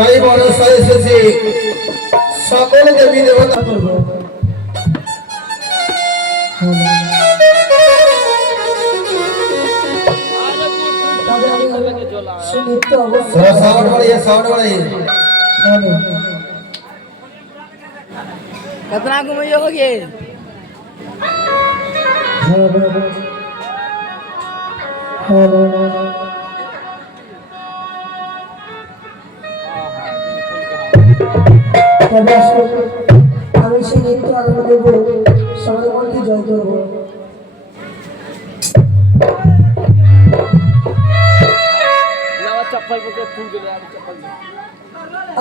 তাই বরসা এসেছে সকল দেবী দেবতা করব साउंड बढ़ाइए कितना घूमिए हो गए আমি সেই নৃত্য আনন্দ দেব সবাই মনকে জয় করবো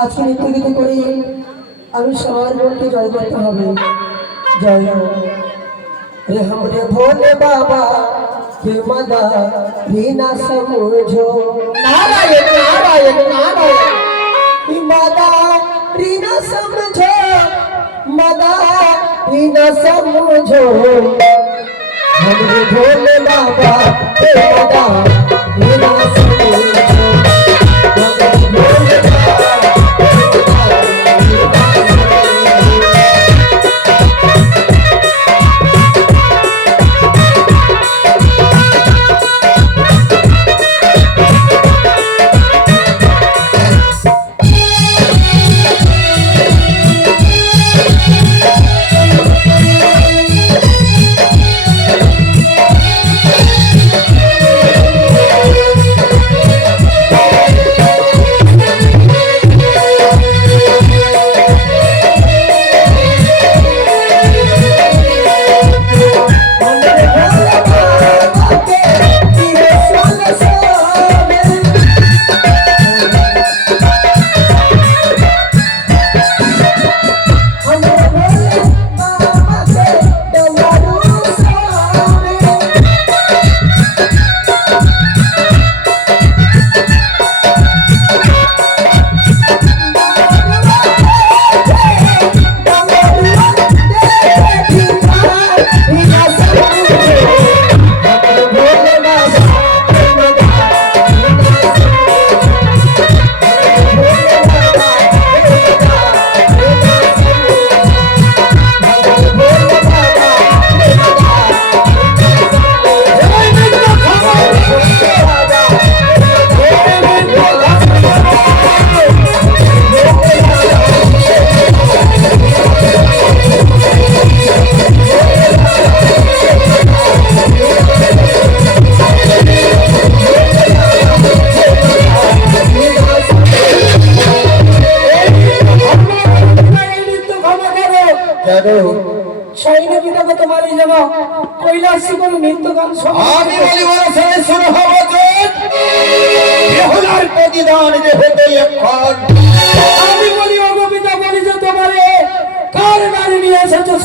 আজকে নৃত্য গীত করে আমি সবার মনকে জয় করতে হবে জয় রে हमरे भोले बाबा के मदा रीना समझो नारायण नारायण नारायण मदा रीना समझो मदा रीना समझो हमरे भोले बाबा के मदा रीना समझो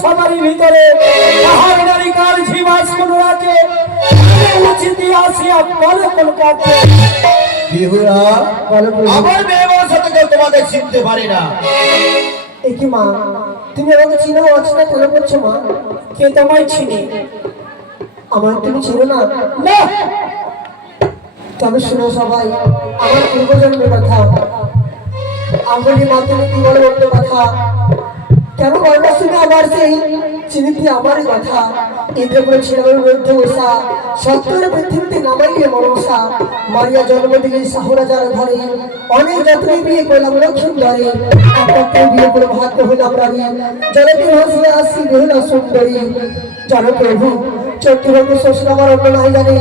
সবারই ভিতরে কাহার নারী কার জীবাস কোন রাখে উচিত আসিয়া বলে কোন কাছে বিহুরা আমার মেয়ের সাথে তোমাদের চিনতে পারি না একই মা তুমি আমাকে চিনো অচেনা কেন করছো মা কে তোমায় চিনি আমার তুমি চিনো না না তবে শুনো সবাই আমার পূর্বজন্মের কথা আমলি মাধ্যমে কি বলে অন্য কথা কেন গল্প শুনে আমার সেই চিনিতে আমারই কথা ইন্দ্রপুরে ছিলামের মধ্যে ওষা সত্তর পৃথিবীতে নামাইলে মনসা মারিয়া জন্ম দিলে শাহরাজার ঘরে অনেক যাত্রী বিয়ে করলাম লক্ষ্মণ ধরে একটা বিয়ে করে ভাগ্য হইলাম রানী জলকে হাসিয়ে আসি বেহুলা সুন্দরী জানো প্রভু চট্টগ্রামের শ্বশুর আমার অন্য নাই জানি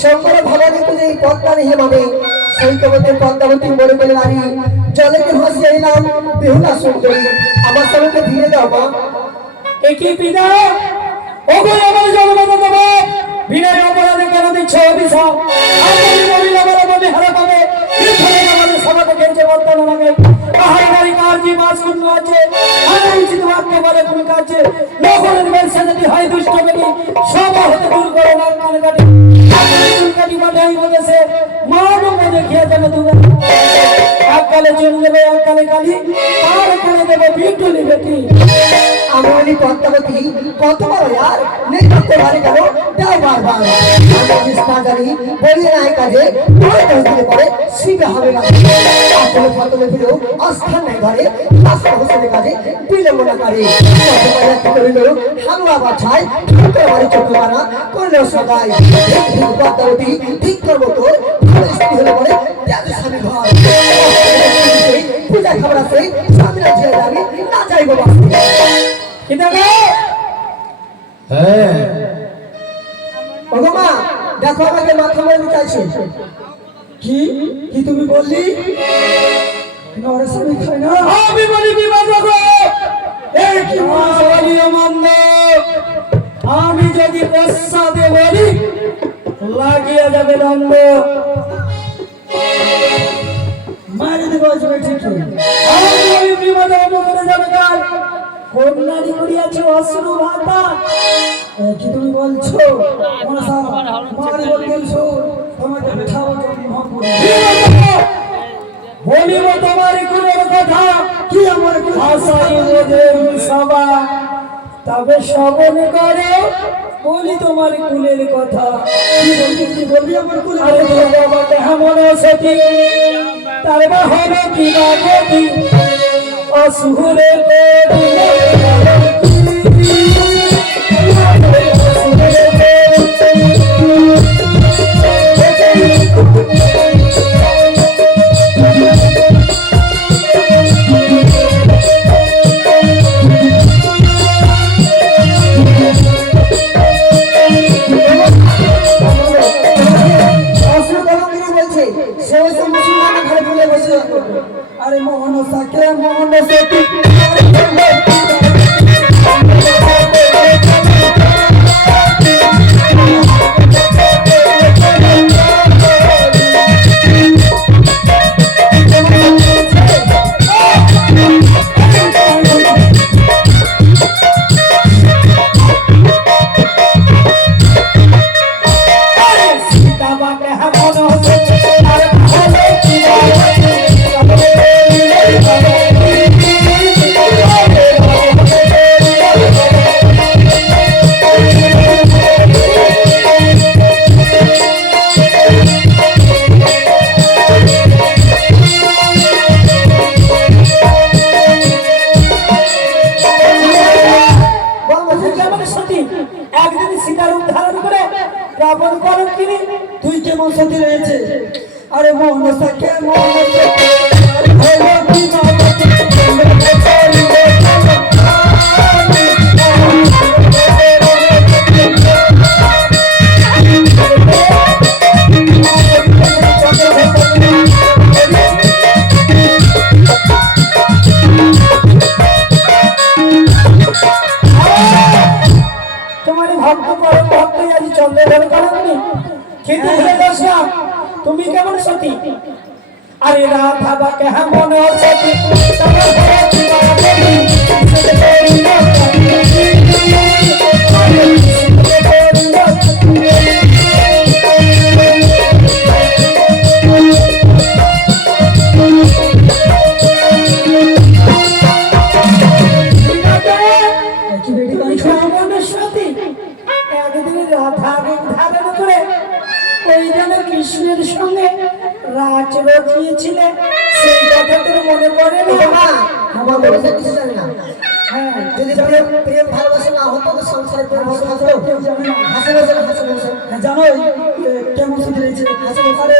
শঙ্কর ভবানী পুজো এই পদ্মানি হেমাবে সেই কবতে পদ্মাবতী মরে গেলে নারী জলকে হাসিয়ে এলাম বেহুলা সুন্দরী আমার সঙ্গে ফিরে দাও মা একই পিতা ওগো আমার জন্মদাতা দেব বিনয় অপরাধে কেন দিচ্ছ অভিশাপ আমি মহিলা বলে বলে হারা পাবে বিফলে আমাদের সমাজে কেঁচে বর্তমান লাগে কাহার নারী কার জীবাস শূন্য আছে আর উচিত বাক্য বলে কোন কাছে নগরের বেশে যদি হয় দুষ্ট বেরি সব হতে দূর করে না কানে কাটি কাটি বাঁধাই বলেছে মানব দেখিয়ে যাবে তুমি এককালে চলে যাবে এককালে কালি আর করে দেবো বিটুলি বেটি। আমি বলি পদ্মাবতী কত বড় আর নেই করতে পারি কেন দাও বারবার আমি না জানি বলি নাই কাজে পরে 10 দিনে পরে শিখে হবে না আসলে ফতলে ফিরেও অস্থান নাই ঘরে হাসান হোসেনের কাজে বিলম্ব না করে কত করিল হামলা বাছাই ঠুকে বাড়ি চোখে বানা করলেও সদাই পদ্মাবতী ঠিক করবো তোর ভালো স্ত্রী হলে পরে দেখে স্বামী ঘর পূজা খাবার আছে স্বামীরা যে যাবি না যাইব বাস্তি কি দেখো হ্যাঁ ওগো মা দেখো আমাকে মাথা মারতে চাইছে কি কি তুমি বললি নরেশ আমি খাই না আমি বলি কি বাবা গো এই কি বলি অমান্য আমি যদি প্রসাদে বলি লাগিয়ে যাবে দণ্ড মারি দেব ঠিক আমি ওই বিবাদে অবগত যাবে কাল কন্যারি করিয়াছে অশ্রু ভাতা কি তুমি বলছো মনসা মারি বলছো তোমাকে খাওয়া বলিব তোমার কুলের কথা কি আমার ভাষায় ওদের সভা তবে শ্রবণ করে বলি তোমার কুলের কথা কি বলবি আমার কুলের আরে বাবা কেমন সতী তার বা হবে কি বাগতি অসুরে আরে মোহন সাকে মোহন সতী একদিন সীতার রূপ ধারণ করে রাবণ করেন তিনি তুই কেমন সতী রয়েছে আরে মোহন সাকে মোহন তুমি কেমন সতী আরে রাধা বা কেমন সতী একদিন রাধা ধারণ করে ওই যেন কৃষ্ণের সঙ্গে রাজ রচিয়েছিলেন সেই কথা তোর মনে পড়ে না আমার মনে কিছু জানি না হ্যাঁ যদি প্রেম ভালোবাসা না হতো তো সংসারে প্রেম ভালোবাসা কেউ জানে না হাসে হাসে হাসে জানো কেমন সুন্দর হয়েছে আরে